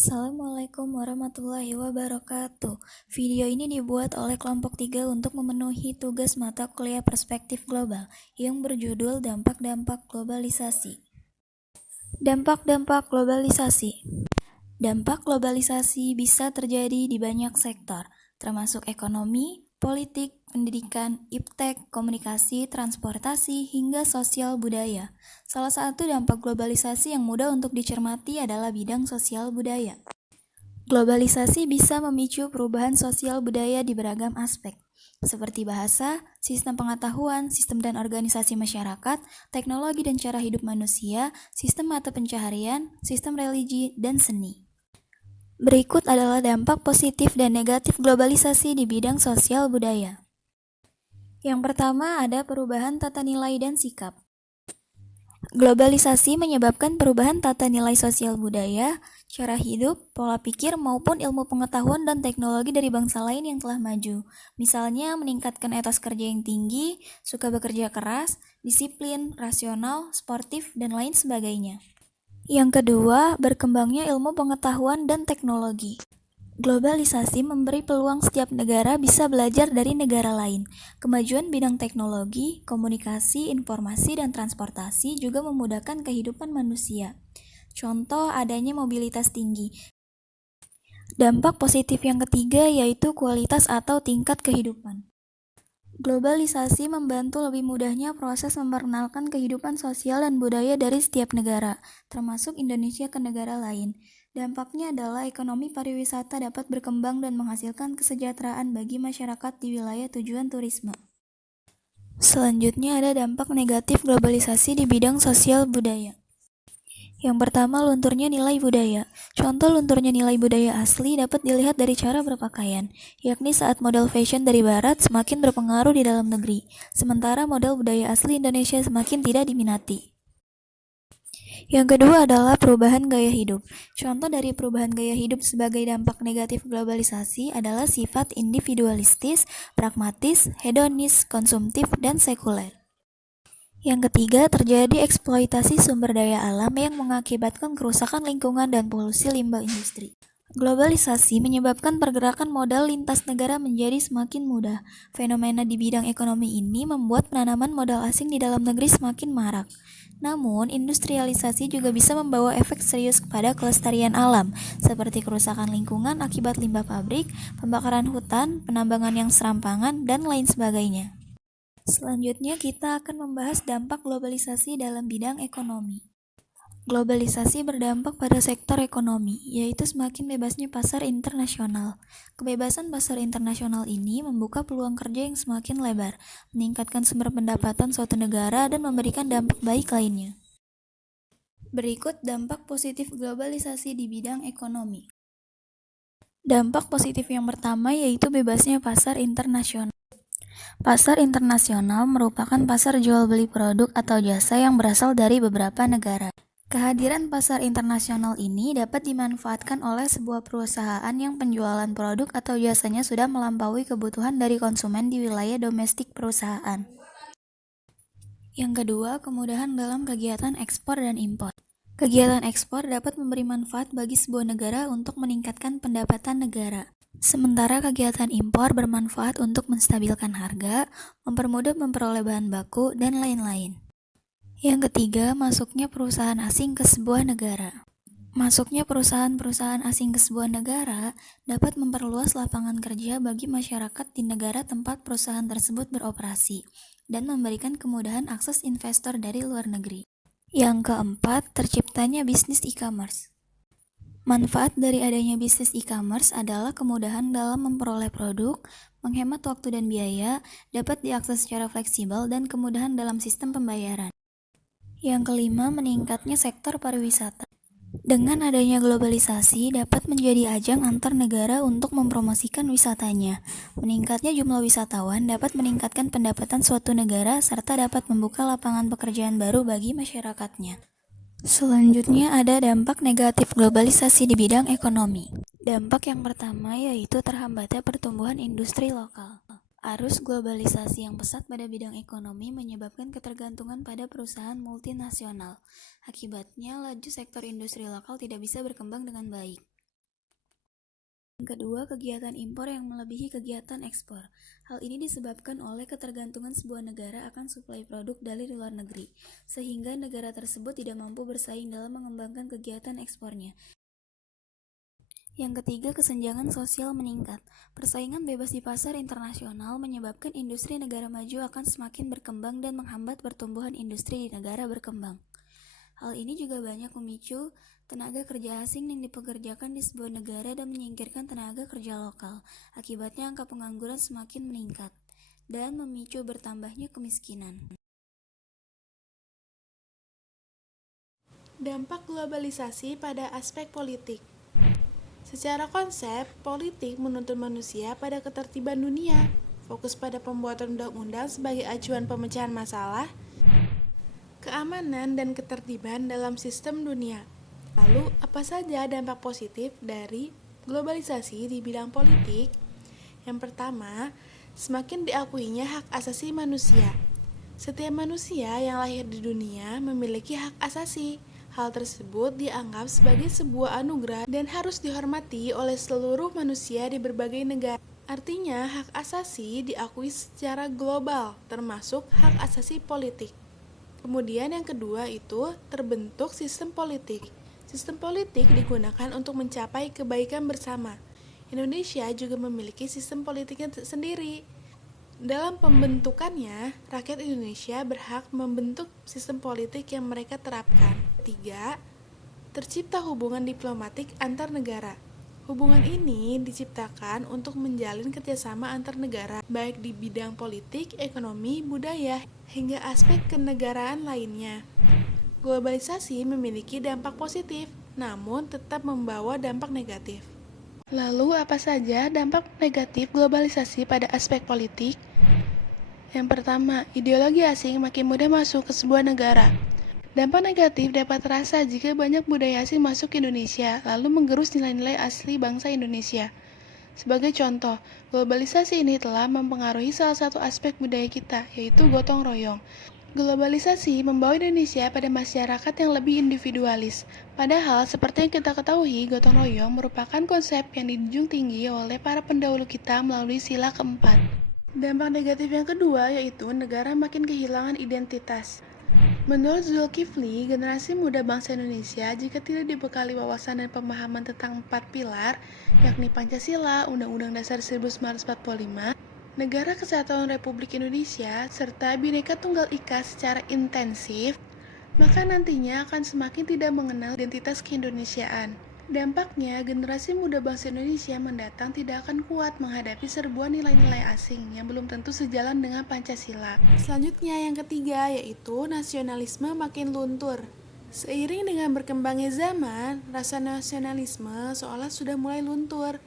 Assalamualaikum warahmatullahi wabarakatuh. Video ini dibuat oleh kelompok 3 untuk memenuhi tugas mata kuliah Perspektif Global yang berjudul Dampak-dampak Globalisasi. Dampak-dampak globalisasi. Dampak globalisasi bisa terjadi di banyak sektor, termasuk ekonomi, politik, pendidikan, iptek, komunikasi, transportasi, hingga sosial budaya. Salah satu dampak globalisasi yang mudah untuk dicermati adalah bidang sosial budaya. Globalisasi bisa memicu perubahan sosial budaya di beragam aspek, seperti bahasa, sistem pengetahuan, sistem dan organisasi masyarakat, teknologi dan cara hidup manusia, sistem mata pencaharian, sistem religi, dan seni. Berikut adalah dampak positif dan negatif globalisasi di bidang sosial budaya. Yang pertama ada perubahan tata nilai dan sikap. Globalisasi menyebabkan perubahan tata nilai sosial budaya, cara hidup, pola pikir, maupun ilmu pengetahuan dan teknologi dari bangsa lain yang telah maju. Misalnya, meningkatkan etos kerja yang tinggi, suka bekerja keras, disiplin, rasional, sportif, dan lain sebagainya. Yang kedua, berkembangnya ilmu pengetahuan dan teknologi. Globalisasi memberi peluang setiap negara bisa belajar dari negara lain. Kemajuan bidang teknologi, komunikasi, informasi, dan transportasi juga memudahkan kehidupan manusia. Contoh adanya mobilitas tinggi. Dampak positif yang ketiga yaitu kualitas atau tingkat kehidupan. Globalisasi membantu lebih mudahnya proses memperkenalkan kehidupan sosial dan budaya dari setiap negara, termasuk Indonesia ke negara lain. Dampaknya adalah ekonomi pariwisata dapat berkembang dan menghasilkan kesejahteraan bagi masyarakat di wilayah tujuan turisme. Selanjutnya ada dampak negatif globalisasi di bidang sosial budaya. Yang pertama, lunturnya nilai budaya. Contoh lunturnya nilai budaya asli dapat dilihat dari cara berpakaian, yakni saat model fashion dari barat semakin berpengaruh di dalam negeri, sementara model budaya asli Indonesia semakin tidak diminati. Yang kedua adalah perubahan gaya hidup. Contoh dari perubahan gaya hidup sebagai dampak negatif globalisasi adalah sifat individualistis, pragmatis, hedonis, konsumtif, dan sekuler. Yang ketiga, terjadi eksploitasi sumber daya alam yang mengakibatkan kerusakan lingkungan dan polusi limbah industri. Globalisasi menyebabkan pergerakan modal lintas negara menjadi semakin mudah. Fenomena di bidang ekonomi ini membuat penanaman modal asing di dalam negeri semakin marak. Namun, industrialisasi juga bisa membawa efek serius kepada kelestarian alam, seperti kerusakan lingkungan akibat limbah pabrik, pembakaran hutan, penambangan yang serampangan, dan lain sebagainya. Selanjutnya kita akan membahas dampak globalisasi dalam bidang ekonomi. Globalisasi berdampak pada sektor ekonomi, yaitu semakin bebasnya pasar internasional. Kebebasan pasar internasional ini membuka peluang kerja yang semakin lebar, meningkatkan sumber pendapatan suatu negara, dan memberikan dampak baik lainnya. Berikut dampak positif globalisasi di bidang ekonomi. Dampak positif yang pertama yaitu bebasnya pasar internasional. Pasar internasional merupakan pasar jual beli produk atau jasa yang berasal dari beberapa negara. Kehadiran pasar internasional ini dapat dimanfaatkan oleh sebuah perusahaan yang penjualan produk atau jasanya sudah melampaui kebutuhan dari konsumen di wilayah domestik perusahaan. Yang kedua, kemudahan dalam kegiatan ekspor dan impor. Kegiatan ekspor dapat memberi manfaat bagi sebuah negara untuk meningkatkan pendapatan negara. Sementara kegiatan impor bermanfaat untuk menstabilkan harga, mempermudah memperoleh bahan baku, dan lain-lain. Yang ketiga, masuknya perusahaan asing ke sebuah negara. Masuknya perusahaan-perusahaan asing ke sebuah negara dapat memperluas lapangan kerja bagi masyarakat di negara tempat perusahaan tersebut beroperasi dan memberikan kemudahan akses investor dari luar negeri. Yang keempat, terciptanya bisnis e-commerce. Manfaat dari adanya bisnis e-commerce adalah kemudahan dalam memperoleh produk, menghemat waktu dan biaya, dapat diakses secara fleksibel, dan kemudahan dalam sistem pembayaran. Yang kelima, meningkatnya sektor pariwisata. Dengan adanya globalisasi dapat menjadi ajang antar negara untuk mempromosikan wisatanya. Meningkatnya jumlah wisatawan dapat meningkatkan pendapatan suatu negara serta dapat membuka lapangan pekerjaan baru bagi masyarakatnya. Selanjutnya ada dampak negatif globalisasi di bidang ekonomi. Dampak yang pertama yaitu terhambatnya pertumbuhan industri lokal. Arus globalisasi yang pesat pada bidang ekonomi menyebabkan ketergantungan pada perusahaan multinasional. Akibatnya, laju sektor industri lokal tidak bisa berkembang dengan baik. Yang kedua, kegiatan impor yang melebihi kegiatan ekspor. Hal ini disebabkan oleh ketergantungan sebuah negara akan suplai produk dari luar negeri, sehingga negara tersebut tidak mampu bersaing dalam mengembangkan kegiatan ekspornya. Yang ketiga, kesenjangan sosial meningkat. Persaingan bebas di pasar internasional menyebabkan industri negara maju akan semakin berkembang dan menghambat pertumbuhan industri di negara berkembang. Hal ini juga banyak memicu tenaga kerja asing yang dipekerjakan di sebuah negara dan menyingkirkan tenaga kerja lokal. Akibatnya angka pengangguran semakin meningkat dan memicu bertambahnya kemiskinan. Dampak globalisasi pada aspek politik. Secara konsep, politik menuntun manusia pada ketertiban dunia, fokus pada pembuatan undang-undang sebagai acuan pemecahan masalah, keamanan dan ketertiban dalam sistem dunia. Lalu, apa saja dampak positif dari globalisasi di bidang politik? Yang pertama, semakin diakuinya hak asasi manusia. Setiap manusia yang lahir di dunia memiliki hak asasi. Hal tersebut dianggap sebagai sebuah anugerah dan harus dihormati oleh seluruh manusia di berbagai negara. Artinya, hak asasi diakui secara global, termasuk hak asasi politik. Kemudian yang kedua itu terbentuk sistem politik. Sistem politik digunakan untuk mencapai kebaikan bersama. Indonesia juga memiliki sistem politiknya sendiri. Dalam pembentukannya, rakyat Indonesia berhak membentuk sistem politik yang mereka terapkan. 3. Tercipta hubungan diplomatik antar negara. Hubungan ini diciptakan untuk menjalin kerjasama antar negara, baik di bidang politik, ekonomi, budaya, hingga aspek kenegaraan lainnya. Globalisasi memiliki dampak positif, namun tetap membawa dampak negatif. Lalu, apa saja dampak negatif globalisasi pada aspek politik? Yang pertama, ideologi asing makin mudah masuk ke sebuah negara. Dampak negatif dapat terasa jika banyak budaya asing masuk ke Indonesia, lalu menggerus nilai-nilai asli bangsa Indonesia. Sebagai contoh, globalisasi ini telah mempengaruhi salah satu aspek budaya kita, yaitu gotong royong. Globalisasi membawa Indonesia pada masyarakat yang lebih individualis. Padahal, seperti yang kita ketahui, gotong royong merupakan konsep yang dijunjung tinggi oleh para pendahulu kita melalui sila keempat. Dampak negatif yang kedua yaitu negara makin kehilangan identitas. Menurut Zulkifli, generasi muda bangsa Indonesia jika tidak dibekali wawasan dan pemahaman tentang 4 pilar, yakni Pancasila, Undang-Undang Dasar 1945, Negara Kesatuan Republik Indonesia, serta Bhinneka Tunggal Ika secara intensif, maka nantinya akan semakin tidak mengenal identitas keindonesiaan. Dampaknya, generasi muda bangsa Indonesia mendatang tidak akan kuat menghadapi serbuan nilai-nilai asing yang belum tentu sejalan dengan Pancasila. Selanjutnya, yang ketiga yaitu nasionalisme makin luntur. Seiring dengan berkembangnya zaman, rasa nasionalisme seolah sudah mulai luntur.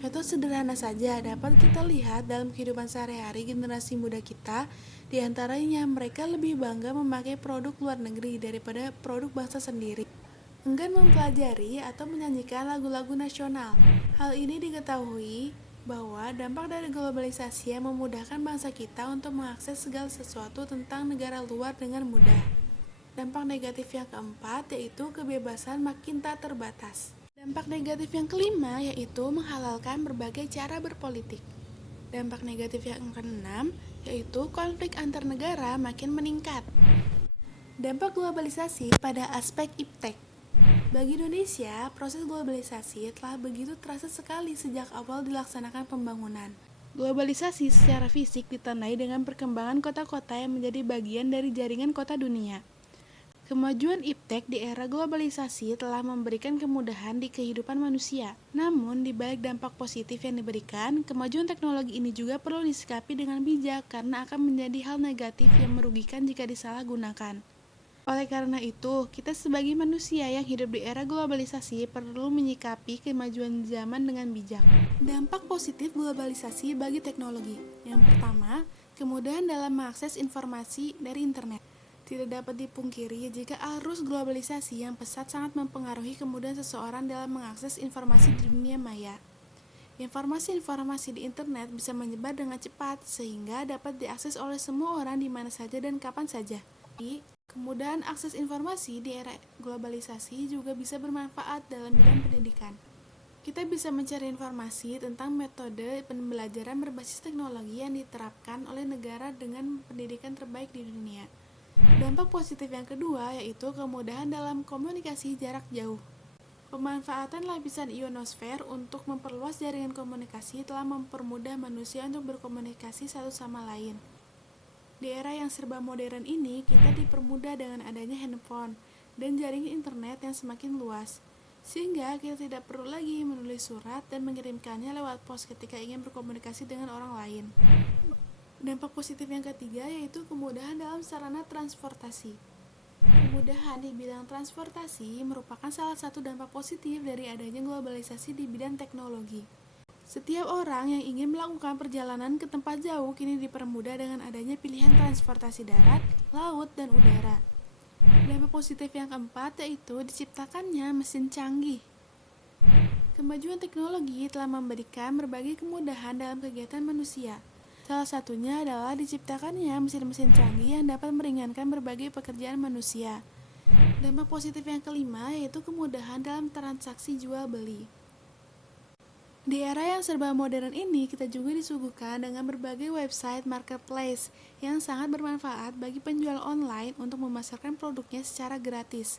Contoh sederhana saja dapat kita lihat dalam kehidupan sehari-hari generasi muda kita, di antaranya mereka lebih bangga memakai produk luar negeri daripada produk bangsa sendiri. Enggan mempelajari atau menyanyikan lagu-lagu nasional. Hal ini diketahui bahwa dampak dari globalisasi yang memudahkan bangsa kita untuk mengakses segala sesuatu tentang negara luar dengan mudah. Dampak negatif yang keempat yaitu kebebasan makin tak terbatas. Dampak negatif yang kelima yaitu menghalalkan berbagai cara berpolitik. Dampak negatif yang keenam yaitu konflik antar negara makin meningkat. Dampak globalisasi pada aspek iptek. Bagi Indonesia, proses globalisasi telah begitu terasa sekali sejak awal dilaksanakan pembangunan. Globalisasi secara fisik ditandai dengan perkembangan kota-kota yang menjadi bagian dari jaringan kota dunia. Kemajuan iptek di era globalisasi telah memberikan kemudahan di kehidupan manusia. Namun, di balik dampak positif yang diberikan, kemajuan teknologi ini juga perlu disikapi dengan bijak karena akan menjadi hal negatif yang merugikan jika disalahgunakan. Oleh karena itu, kita sebagai manusia yang hidup di era globalisasi perlu menyikapi kemajuan zaman dengan bijak. Dampak positif globalisasi bagi teknologi. Yang pertama, kemudahan dalam mengakses informasi dari internet. Tidak dapat dipungkiri jika arus globalisasi yang pesat sangat mempengaruhi kemudahan seseorang dalam mengakses informasi di dunia maya. Informasi-informasi di internet bisa menyebar dengan cepat sehingga dapat diakses oleh semua orang di mana saja dan kapan saja. Kemudahan akses informasi di era globalisasi juga bisa bermanfaat dalam bidang pendidikan. Kita bisa mencari informasi tentang metode pembelajaran berbasis teknologi yang diterapkan oleh negara dengan pendidikan terbaik di dunia. Dampak positif yang kedua yaitu kemudahan dalam komunikasi jarak jauh. Pemanfaatan lapisan ionosfer untuk memperluas jaringan komunikasi telah mempermudah manusia untuk berkomunikasi satu sama lain. Di era yang serba modern ini, kita dipermudah dengan adanya handphone dan jaringan internet yang semakin luas, sehingga kita tidak perlu lagi menulis surat dan mengirimkannya lewat pos ketika ingin berkomunikasi dengan orang lain. Dampak positif yang ketiga yaitu kemudahan dalam sarana transportasi. Kemudahan di bidang transportasi merupakan salah satu dampak positif dari adanya globalisasi di bidang teknologi. Setiap orang yang ingin melakukan perjalanan ke tempat jauh kini dipermudah dengan adanya pilihan transportasi darat, laut, dan udara. Dampak positif yang keempat yaitu diciptakannya mesin canggih. Kemajuan teknologi telah memberikan berbagai kemudahan dalam kegiatan manusia. Salah satunya adalah diciptakannya mesin-mesin canggih yang dapat meringankan berbagai pekerjaan manusia. Dampak positif yang kelima yaitu kemudahan dalam transaksi jual beli. Di era yang serba modern ini, kita juga disuguhkan dengan berbagai website marketplace yang sangat bermanfaat bagi penjual online untuk memasarkan produknya secara gratis.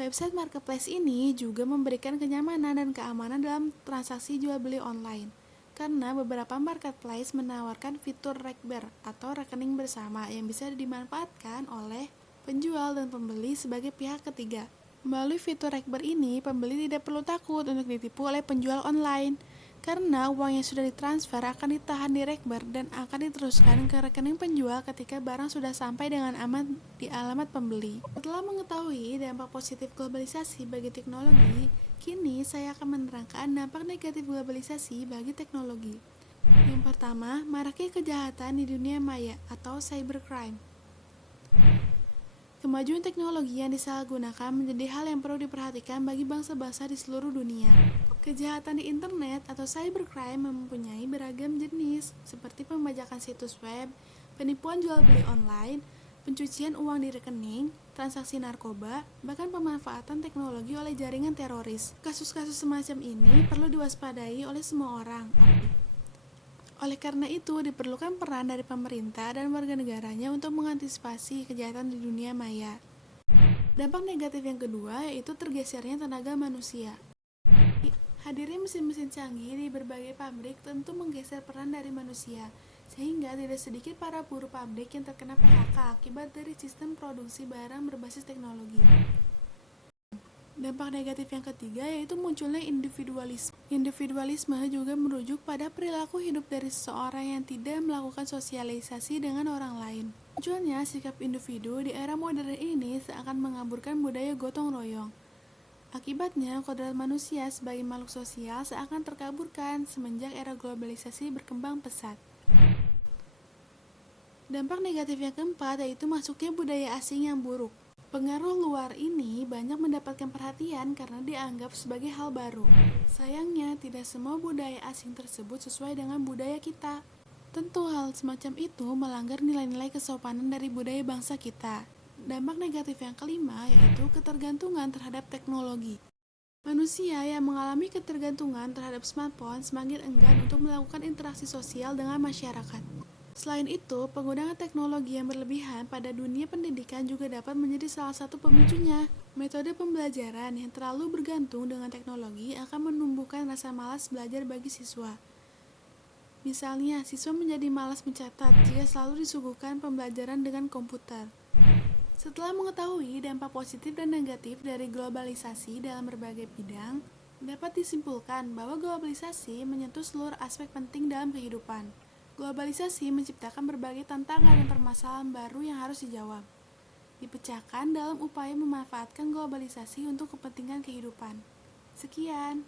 Website marketplace ini juga memberikan kenyamanan dan keamanan dalam transaksi jual beli online, karena beberapa marketplace menawarkan fitur rekber atau rekening bersama yang bisa dimanfaatkan oleh penjual dan pembeli sebagai pihak ketiga. Melalui fitur rekber ini, pembeli tidak perlu takut untuk ditipu oleh penjual online, karena uang yang sudah ditransfer akan ditahan di rekber dan akan diteruskan ke rekening penjual ketika barang sudah sampai dengan aman di alamat pembeli. Setelah mengetahui dampak positif globalisasi bagi teknologi, kini saya akan menerangkan dampak negatif globalisasi bagi teknologi. Yang pertama, maraknya kejahatan di dunia maya atau cybercrime. Kemajuan teknologi yang disalahgunakan menjadi hal yang perlu diperhatikan bagi bangsa-bangsa di seluruh dunia. Kejahatan di internet atau cybercrime mempunyai beragam jenis, seperti pembajakan situs web, penipuan jual beli online, pencucian uang di rekening, transaksi narkoba, bahkan pemanfaatan teknologi oleh jaringan teroris. Kasus-kasus semacam ini perlu diwaspadai oleh semua orang. Oleh karena itu, diperlukan peran dari pemerintah dan warga negaranya untuk mengantisipasi kejahatan di dunia maya. Dampak negatif yang kedua yaitu tergesernya tenaga manusia. Hadirnya mesin-mesin canggih di berbagai pabrik tentu menggeser peran dari manusia, sehingga tidak sedikit para buruh pabrik yang terkena PHK akibat dari sistem produksi barang berbasis teknologi. Dampak negatif yang ketiga yaitu munculnya individualisme. Individualisme juga merujuk pada perilaku hidup dari seseorang yang tidak melakukan sosialisasi dengan orang lain. Munculnya sikap individu di era modern ini seakan mengaburkan budaya gotong royong. Akibatnya, kodrat manusia sebagai makhluk sosial seakan terkaburkan semenjak era globalisasi berkembang pesat. Dampak negatif yang keempat yaitu masuknya budaya asing yang buruk. Pengaruh luar ini banyak mendapatkan perhatian karena dianggap sebagai hal baru. Sayangnya, tidak semua budaya asing tersebut sesuai dengan budaya kita. Tentu hal semacam itu melanggar nilai-nilai kesopanan dari budaya bangsa kita. Dampak negatif yang kelima yaitu ketergantungan terhadap teknologi. Manusia yang mengalami ketergantungan terhadap smartphone semakin enggan untuk melakukan interaksi sosial dengan masyarakat. Selain itu, penggunaan teknologi yang berlebihan pada dunia pendidikan juga dapat menjadi salah satu pemicunya. Metode pembelajaran yang terlalu bergantung dengan teknologi akan menumbuhkan rasa malas belajar bagi siswa. Misalnya, siswa menjadi malas mencatat jika selalu disuguhkan pembelajaran dengan komputer. Setelah mengetahui dampak positif dan negatif dari globalisasi dalam berbagai bidang, dapat disimpulkan bahwa globalisasi menyentuh seluruh aspek penting dalam kehidupan. Globalisasi menciptakan berbagai tantangan dan permasalahan baru yang harus dijawab. Dipecahkan dalam upaya memanfaatkan globalisasi untuk kepentingan kehidupan. Sekian.